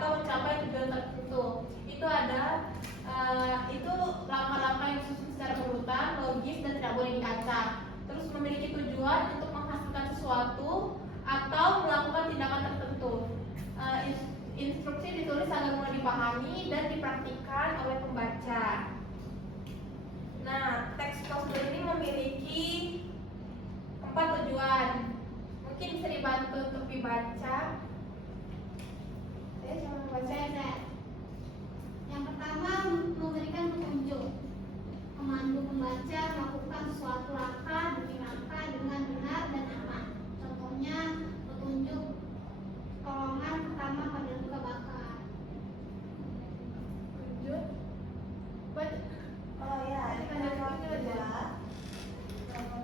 atau mencapai tujuan tertentu. Itu ada itu langkah-langkah yang disusun secara berurutan, logis dan tidak boleh diacak. Terus memiliki tujuan untuk menghasilkan sesuatu atau melakukan tindakan tertentu. Instruksi ditulis agar mudah dipahami dan dipraktikkan oleh pembaca. Nah, teks prosedur ini memiliki 4 tujuan. Mungkin bisa dibantu untuk dibaca. Saya coba membaca ya. Yang pertama, memberikan petunjuk, memandu pembaca melakukan suatu langkah demi langkah dengan benar dan aman. Contohnya, petunjuk pertolongan pertama pada luka bakar. Tunjuk. Baca. Oh ya, nomor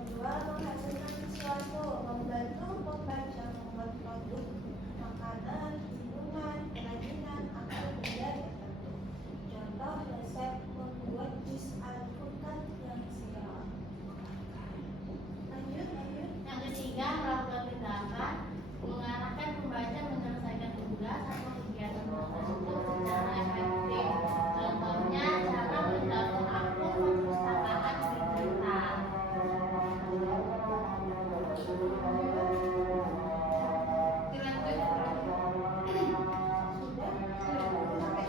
2 menghasilkan sesuatu, membantu pembaca membuat produk makanan, minuman, kerajinan atau benda tertentu. Contoh resep membuat jus alpukat yang segar. Lanjut. Yang ketiga, melakukan tindakan mengarahkan pembaca menyelesaikan tugas atau kegiatan tertentu secara efektif. Contohnya, cara mendapat akun perpustakaan digital.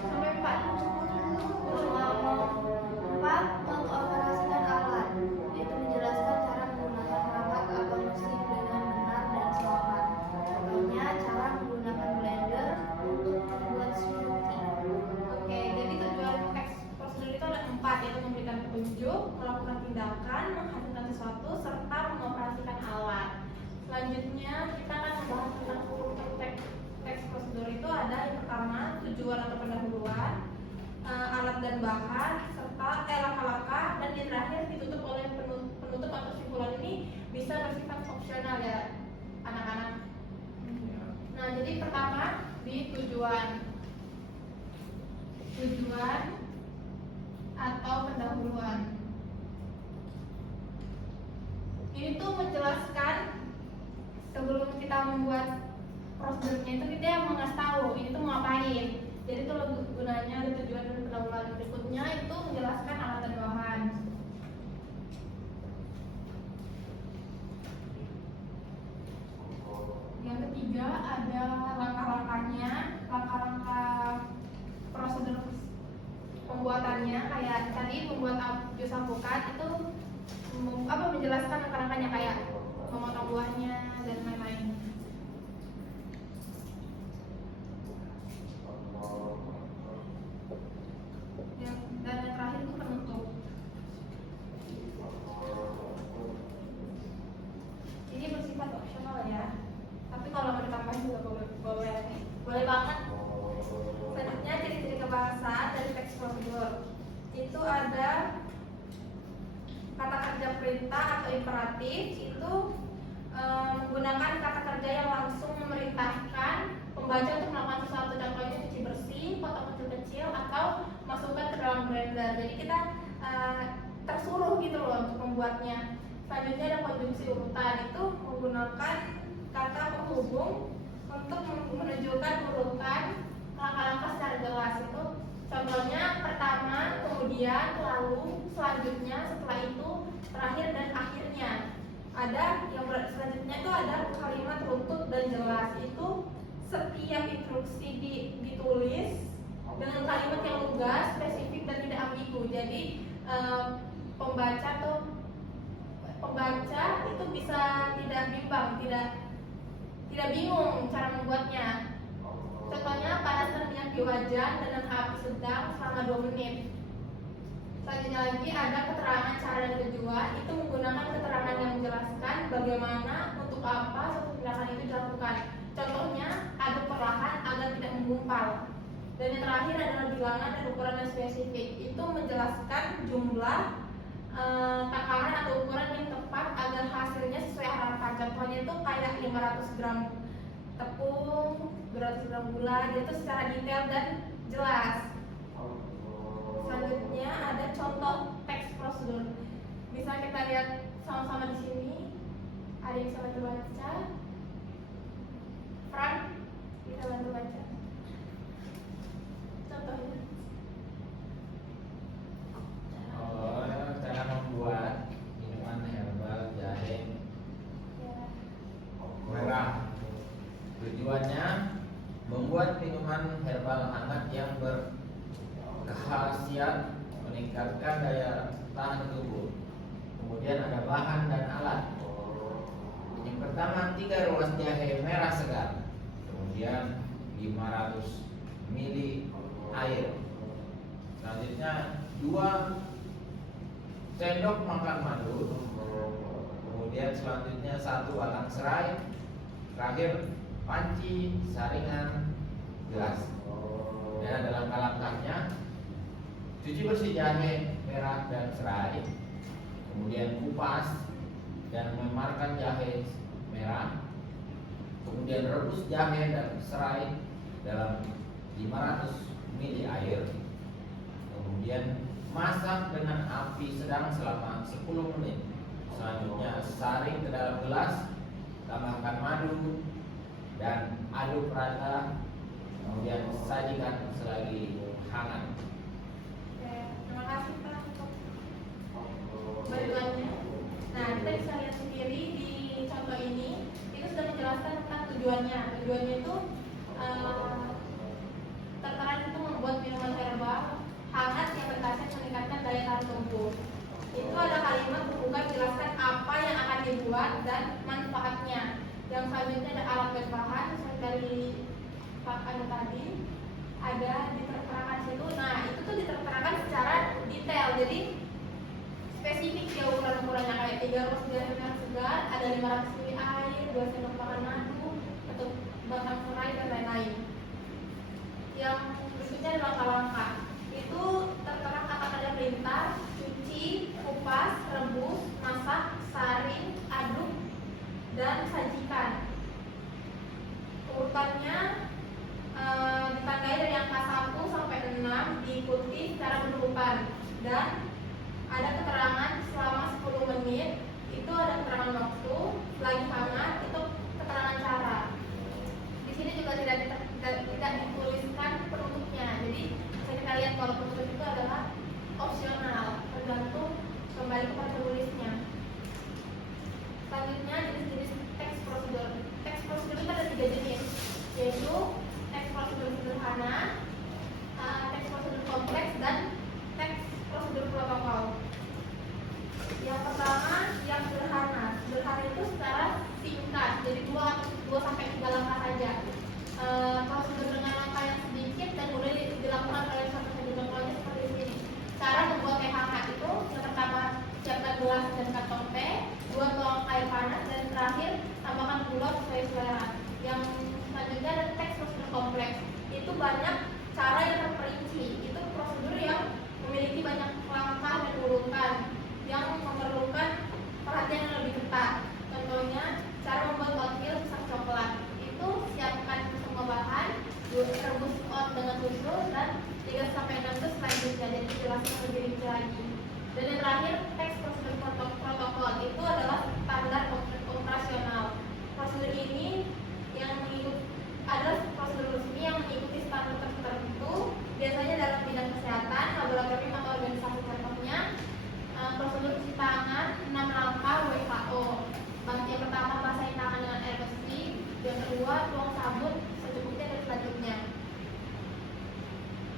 Sampai 4. Empat, mengoperasikan alat, yaitu menjelaskan cara menggunakan perangkat atau mesin dengan benar dan selamat. Contohnya, cara menggunakan blender untuk membuat smoothie. Oke, jadi tujuan teks prosedur itu ada 4, yaitu memberikan petunjuk, melakukan tindakan, menghasilkan sesuatu, serta mengoperasikan alat. Selanjutnya kita akan membahas tentang urutan teks prosedur itu ada yang pertama tujuan atau pendahuluan, alat dan bahan, serta langkah-langkah, dan yang terakhir ditutup oleh penutup atau simpulan. Ini bisa bersifat opsional ya anak-anak. Nah, jadi pertama di tujuan atau pendahuluan. Ini tuh menjelaskan sebelum kita membuat prosedurnya itu kita yang mengasih tahu ini tuh mau ngapain. Jadi itu gunanya ada tujuan dan pendahuluan. Berikutnya itu menjelaskan alat dan bahan. Yang ketiga ada langkah-langkahnya, langkah-langkah prosedur pembuatannya. Kayak tadi membuat jus alpukat itu menjelaskan langkah-langkahnya kayak memotong buahnya dan lain-lain. Dan yang terakhir itu penutup. Ini bersifat opsional ya. Tapi kalau mau ditambahin juga boleh banget. Selanjutnya ciri-ciri kebahasaan dari teks prosedur. Itu ada kata kerja perintah atau imperatif, itu menggunakan kata kerja yang langsung memerintahkan pembaca untuk melakukan sesuatu. Contohnya cuci bersih, potong kecil-kecil, atau masukkan ke dalam blender. Jadi kita tersuruh gitu loh untuk membuatnya. Selanjutnya ada konjungsi urutan, itu menggunakan kata penghubung untuk menunjukkan urutan langkah-langkah secara jelas. Itu contohnya pertama, kemudian, lalu, selanjutnya, setelah itu, terakhir dan akhirnya. Ada yang selanjutnya itu ada kalimat runtut dan jelas. Itu setiap instruksi ditulis dengan kalimat yang lugas, spesifik dan tidak ambigu. Jadi pembaca itu bisa tidak bimbang, tidak bingung cara membuatnya. Contohnya panaskan minyak di wajan dengan api sedang selama 2 menit. Selanjutnya lagi ada keterangan cara dan tujuan, itu menggunakan keterangan yang menjelaskan bagaimana, untuk apa suatu tindakan itu dilakukan. Contohnya aduk perlahan agar tidak menggumpal. Dan yang terakhir adalah bilangan dan ukuran yang spesifik, itu menjelaskan jumlah, takaran atau ukuran yang tepat agar hasilnya sesuai harapan. Contohnya itu kayak 500 gram tepung, 200 gram gula, itu secara detail dan jelas. Selanjutnya ada contoh teks prosedur. Bisa kita lihat sama-sama di sini. Ada yang bisa bantu baca? Frank, bisa bantu baca? khasiat meningkatkan daya tahan tubuh. Kemudian ada bahan dan alat. Yang pertama 3 ruas jahe merah segar. Kemudian 500 ml air. Selanjutnya 2 sendok makan madu. Kemudian selanjutnya 1 batang serai. Terakhir panci, saringan, gelas. Dan ada langkah-langkahnya. Cuci bersih jahe merah dan serai. Kemudian kupas dan memarkan jahe merah. Kemudian rebus jahe dan serai dalam 500 ml air. Kemudian masak dengan api sedang selama 10 menit. Selanjutnya saring ke dalam gelas, tambahkan madu dan aduk rata. Kemudian sajikan selagi hangat. Oke, terima kasih Pak untuk bantuannya. Nah, kita bisa lihat sendiri di contoh ini, itu sudah menjelaskan tentang tujuannya. Tujuannya itu tertera itu membuat minuman herbal hangat yang berkhasiat meningkatkan daya tahan tubuh. Itu ada kalimat bukan menjelaskan apa yang akan dibuat dan manfaatnya. Yang selanjutnya ada alat dan bahan seperti dari Pak Anu tadi ada diterterakan situ. Nah, itu tuh diterterakan secara detail. Jadi spesifik ya ukuran-ukurannya kayak 3 ruas jahe merah segar, ada 500 ml air, 2 sendok makan madu, atau batang serai dan lain-lain. Yang berikutnya adalah langkah-langkah. Itu tertera kata-kata perintah: cuci, kupas, rebus, masak, saring, aduk, dan sajikan. Urutannya ditandai dari angka 1 sampai 6, diikuti secara berurutan, dan ada keterangan selama 10 menit. Itu ada keterangan waktu, lagi hangat, itu keterangan cara. Di sini juga tidak dituliskan penutupnya. Jadi bisa kita lihat kalau penutup itu adalah opsional, tergantung kembali kepada penulisnya. Selanjutnya jenis-jenis teks prosedur. Teks prosedur itu ada 3 jenis, yaitu teks prosedur sederhana, teks prosedur kompleks, dan teks prosedur protokol. Yang pertama, yang sederhana. Sederhana itu secara singkat, jadi 2 sampai 3 langkah saja. Prosedur dengan langkah yang sedikit dan mudah dilakukan oleh satu saja. Contohnya seperti ini. Cara membuat teh hangat itu yang pertama, siapkan gelas dan kantong teh, 2 tuang air panas, dan terakhir tambahkan gula sesuai selera. Yang selanjutnya ada teks prosedur kompleks. Itu banyak cara yang terperinci. Itu prosedur yang memiliki banyak langkah dan urutan yang memerlukan perhatian yang lebih ketat. Contohnya, cara membuat oatmeal pisang coklat. Itu siapkan semua bahan, rebus oat dengan susu, dan 3-6 itu selanjutnya. Jadi jelaskan lebih rinci lagi. Dan yang terakhir, teks prosedur protokol. Itu adalah standar operasional. Prosedur ini yang adalah prosedur resmi yang mengikuti standar tertentu, biasanya dalam bidang kesehatan, laboratorium atau organisasi contohnya. Prosedur cuci tangan 6 langkah WHO. Yang pertama, basahi tangan dengan air bersih. Yang kedua, tuang sabun secukupnya, dan selanjutnya.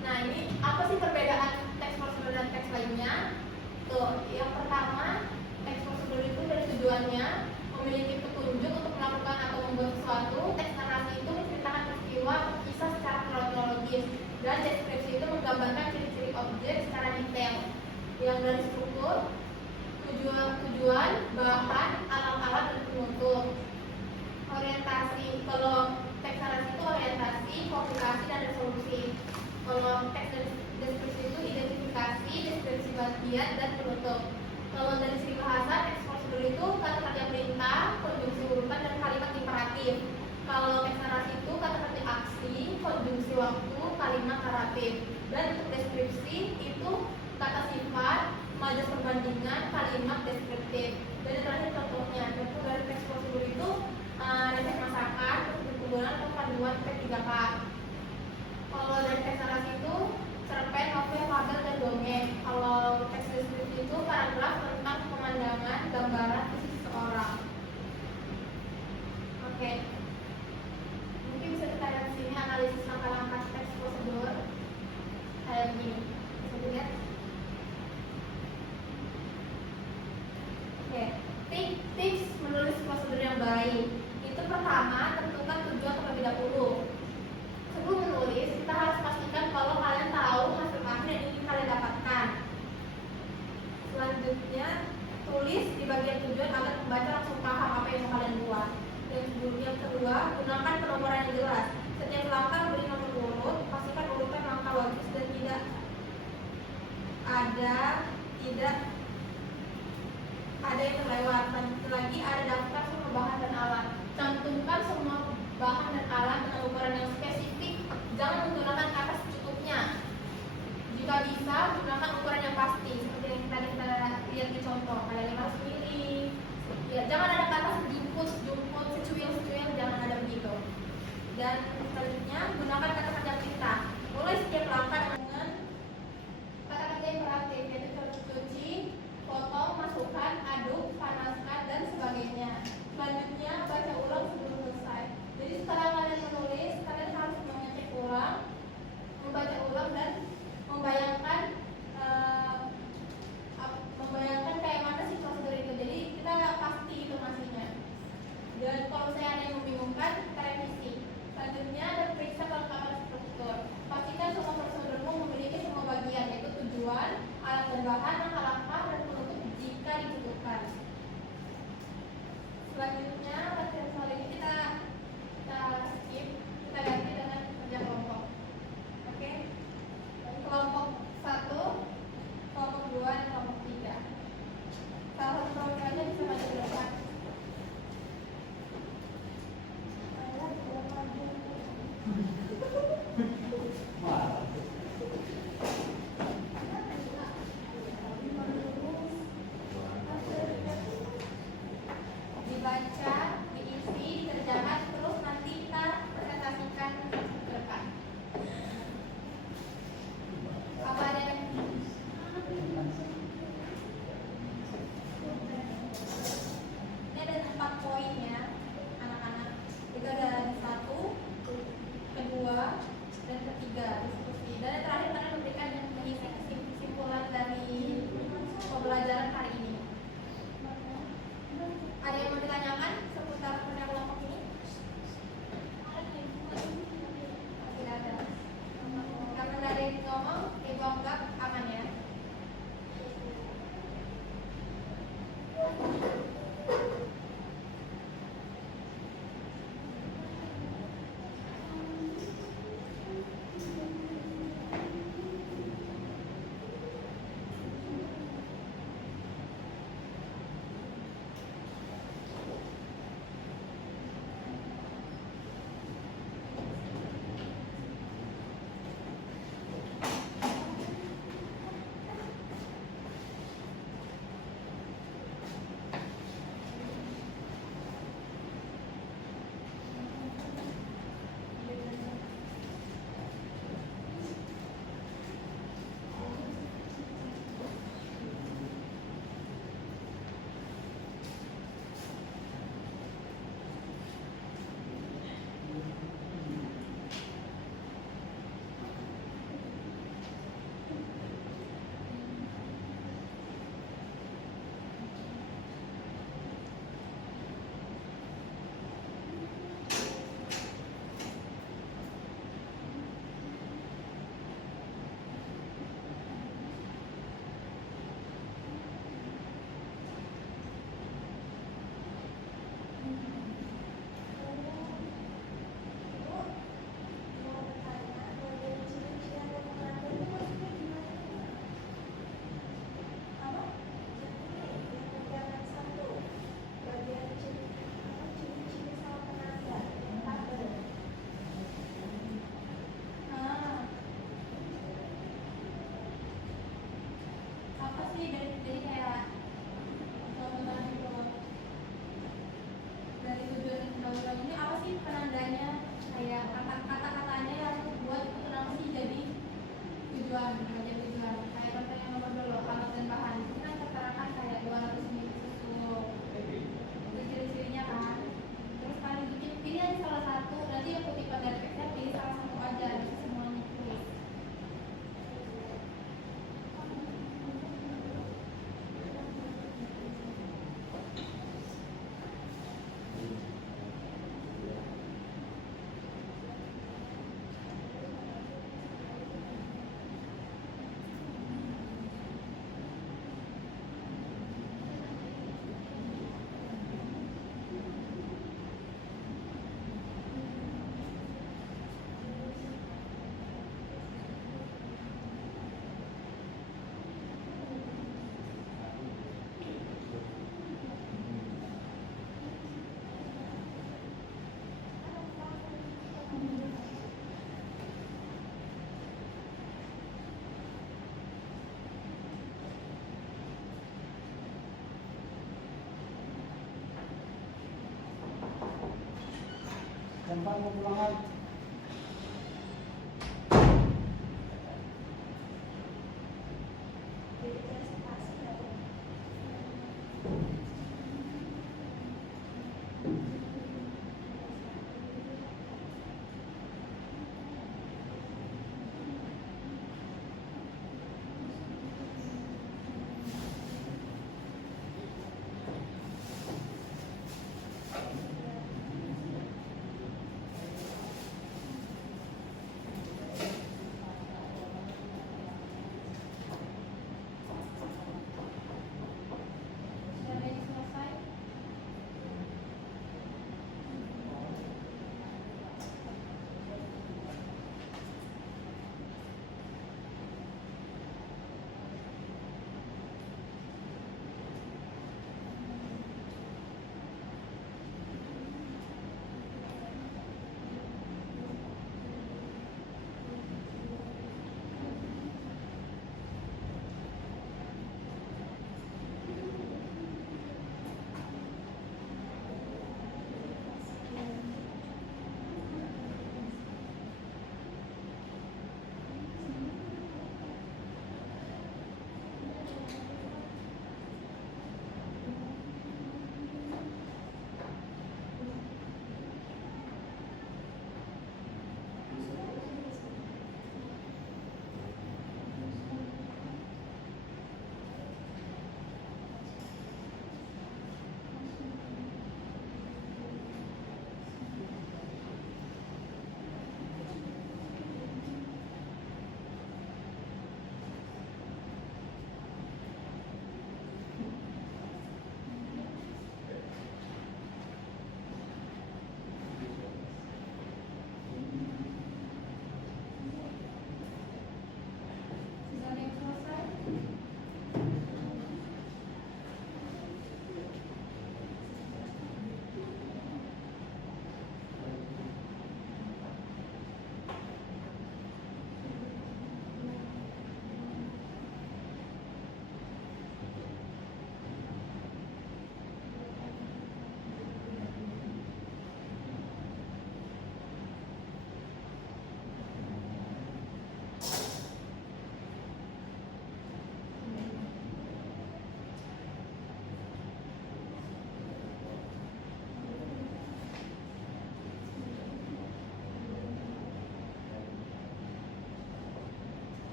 Nah, ini apa sih perbedaan teks prosedur dan teks lainnya? Tuh, yang pertama, teks prosedur itu dari tujuannya memiliki petunjuk untuk melakukan atau membuat sesuatu. Teks narasi itu menceritakan peristiwa atau kisah secara kronologis, dan deskripsi itu menggambarkan ciri-ciri objek secara detail. Yang dari struktur, tujuan, bahan, alat-alat, dan penutup. Orientasi, kalau teks narasi itu orientasi, komplikasi, dan resolusi. Kalau teks deskripsi itu identifikasi, deskripsi bagian, dan penutup. Kalau dari segi bahasa, teks prosedur itu kata-kata perintah, konjungsi urutan, dan kalimat imperatif. Kalau teks narasi itu kata-kata aksi, konjungsi waktu, kalimat naratif. Dan untuk deskripsi itu kata sifat, majas perbandingan, kalimat deskriptif. Dan yang terakhir contohnya, contoh dari teks prosedur itu resep masakan, perkebunan, atau panduan P3K. Kalau dari teks narasi itu cerpen, novel, fabel, dan dongeng. Kalau teks deskripsi itu paragraf tentang pemandangan, gambaran, visi seseorang. Oke. Mungkin bisa kita lihat di sini analisis langkah-langkah teks prosedur kayak begini. tidak ada yang terlewat. Lanjut lagi, ada daftar semua bahan dan alat. Cantumkan semua bahan dan alat dengan ukuran yang spesifik. Jangan menggunakan kata secukupnya. Jika bisa, gunakan ukuran yang pasti seperti yang tadi kita lihat di contoh, kayak 500 mili. Ya, jangan ada kata jumput, secuil, jangan ada begitu. Dan selanjutnya, gunakan kata-kata cinta. Mulai setiap langkah dengan kata-kata imperatif, yaitu cuci, potong, masukkan, aduk, panaskan, dan sebagainya. Selanjutnya, baca ulang sebelum selesai. Jadi setelah kalian menulis, kalian harus mengecek ulang, membaca ulang, dan membayangkan kayak mana sih prosedur itu. Jadi kita pasti informasinya. Dan kalau saya ada yang membingungkan, kita revisi. Selanjutnya ada periksa kelengkapan struktur.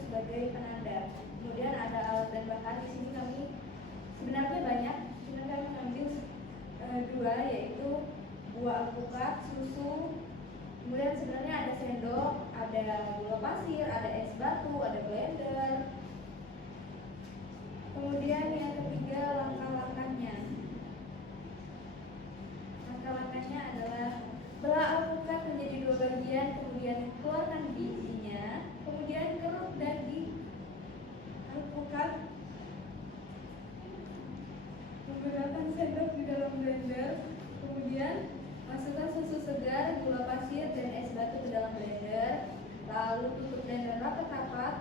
sebagai penanda. Kemudian ada alat dan bahan. Di sini kami sebenarnya banyak, cuma kami mengambil dua, yaitu buah alpukat, susu. Kemudian sebenarnya ada sendok, ada gula pasir, ada es batu, ada blender. Kemudian yang ketiga, langkah-langkahnya. Langkah-langkahnya adalah belah alpukat menjadi dua bagian, kemudian keluarkan bijinya, kemudian keruk daging alpukat menggunakan sendok di dalam blender, kemudian masukkan susu segar, gula pasir, dan es batu ke dalam blender, lalu tutup blender rapat-rapat,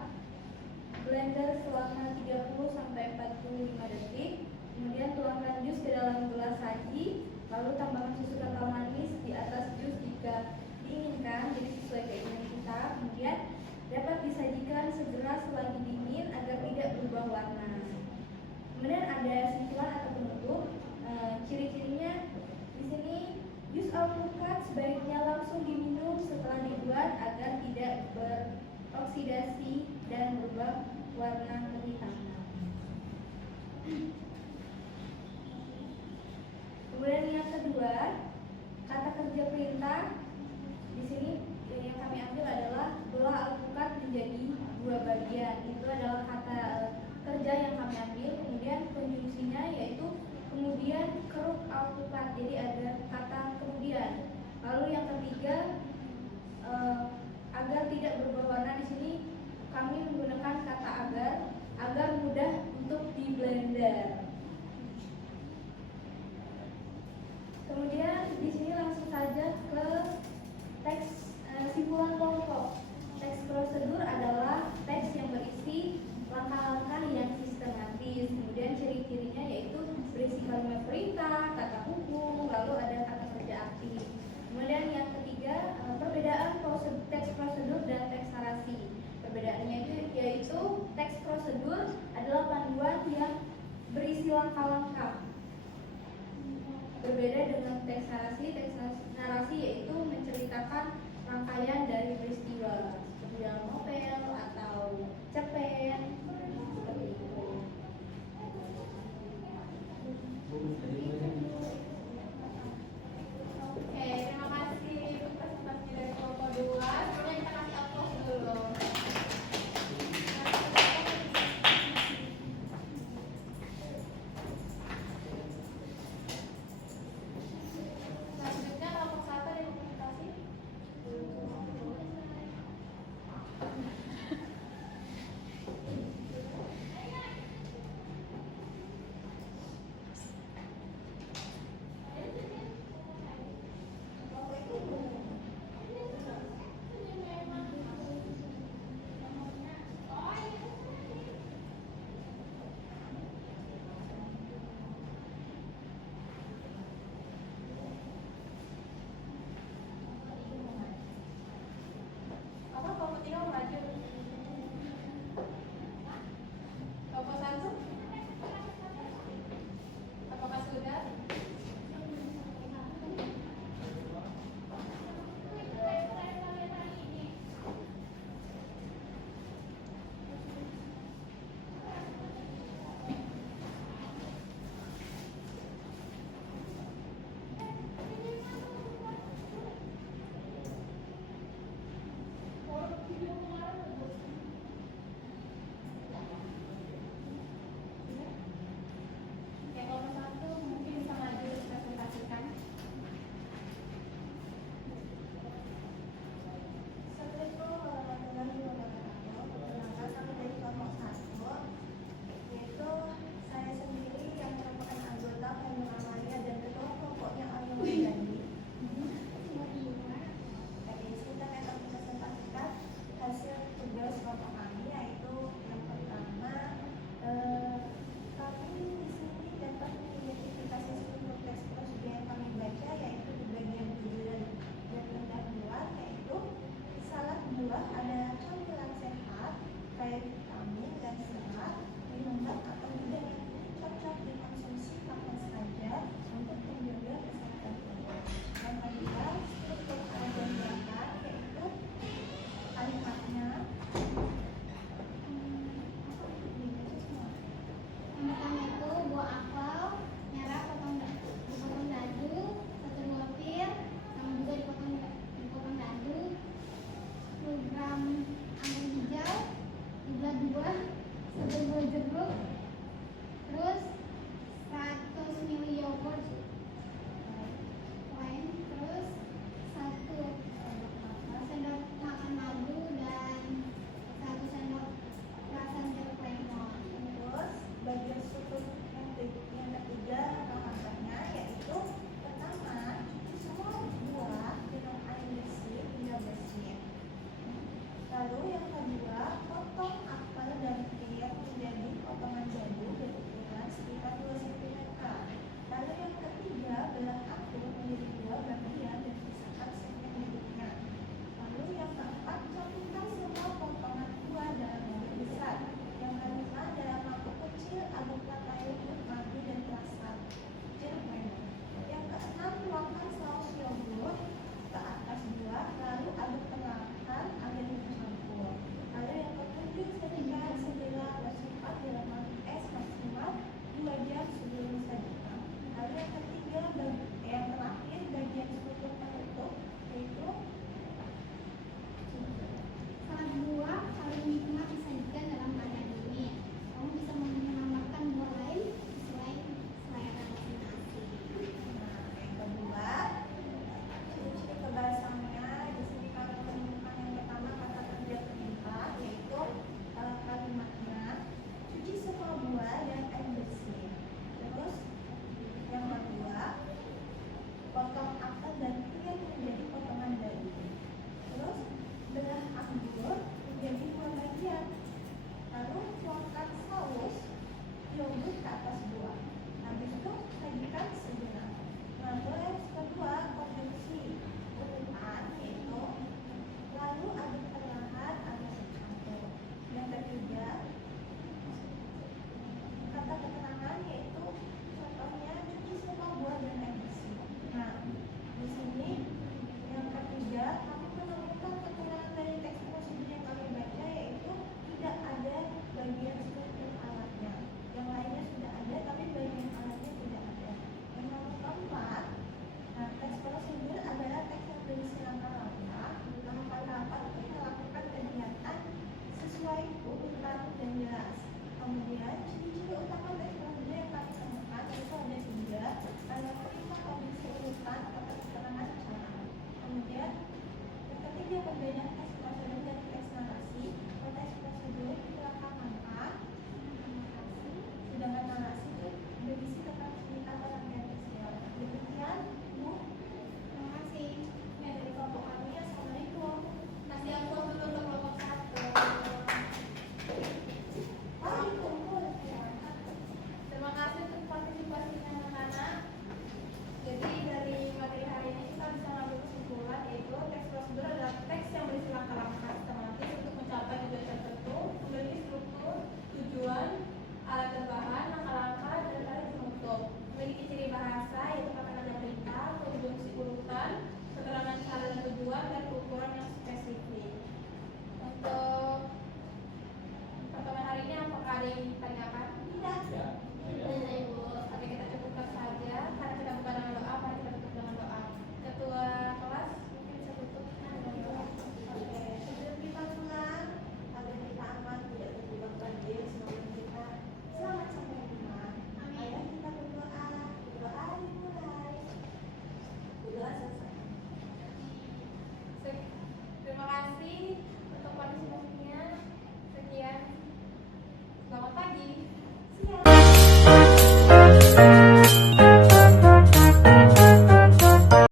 blender selama 30-45 detik, kemudian tuangkan jus ke dalam gelas saji, lalu tambahkan susu kental manis di atas jus jika diinginkan, jadi sesuai keinginan kita. Kemudian dapat disajikan segera selagi dingin agar tidak berubah warna. Kemudian ada sikilan atau penutup. Ciri-cirinya di sini, jus alpukat sebaiknya langsung diminum setelah dibuat agar tidak beroksidasi dan berubah warna kehitaman. Kemudian yang kedua, kata kerja perintah. Di sini yang kami ambil adalah belah alpukat menjadi dua bagian. Itu adalah kata kerja yang kami ambil. Kemudian konjungsinya yaitu kemudian keruk alpukat. Jadi ada kata kemudian. Lalu yang ketiga, agar tidak berubah warna. Di sini kami menggunakan kata agar mudah untuk di blender. Kemudian di sini langsung saja ke teks simpulan pokok. Teks prosedur adalah teks yang berisi langkah-langkah yang sistematis. Kemudian ciri-cirinya yaitu berisi kalimat perintah, kata hukum, lalu ada kata kerja aktif. Kemudian yang ketiga, perbedaan teks prosedur dan teks narasi. Perbedaannya yaitu teks prosedur adalah panduan yang berisi langkah-langkah. Berbeda dengan teks narasi yaitu menceritakan rangkaian dari peristiwa seperti dalam novel atau cerpen, seperti itu. Oke, terima kasih untuk presentasi dari kelompok 2. Kemudian kita kasih applause dulu. Selanjutnya kelompok 1 dari komunikasi. Apa kelompok 3 mau maju? Kelompok 1? Apakah sudah?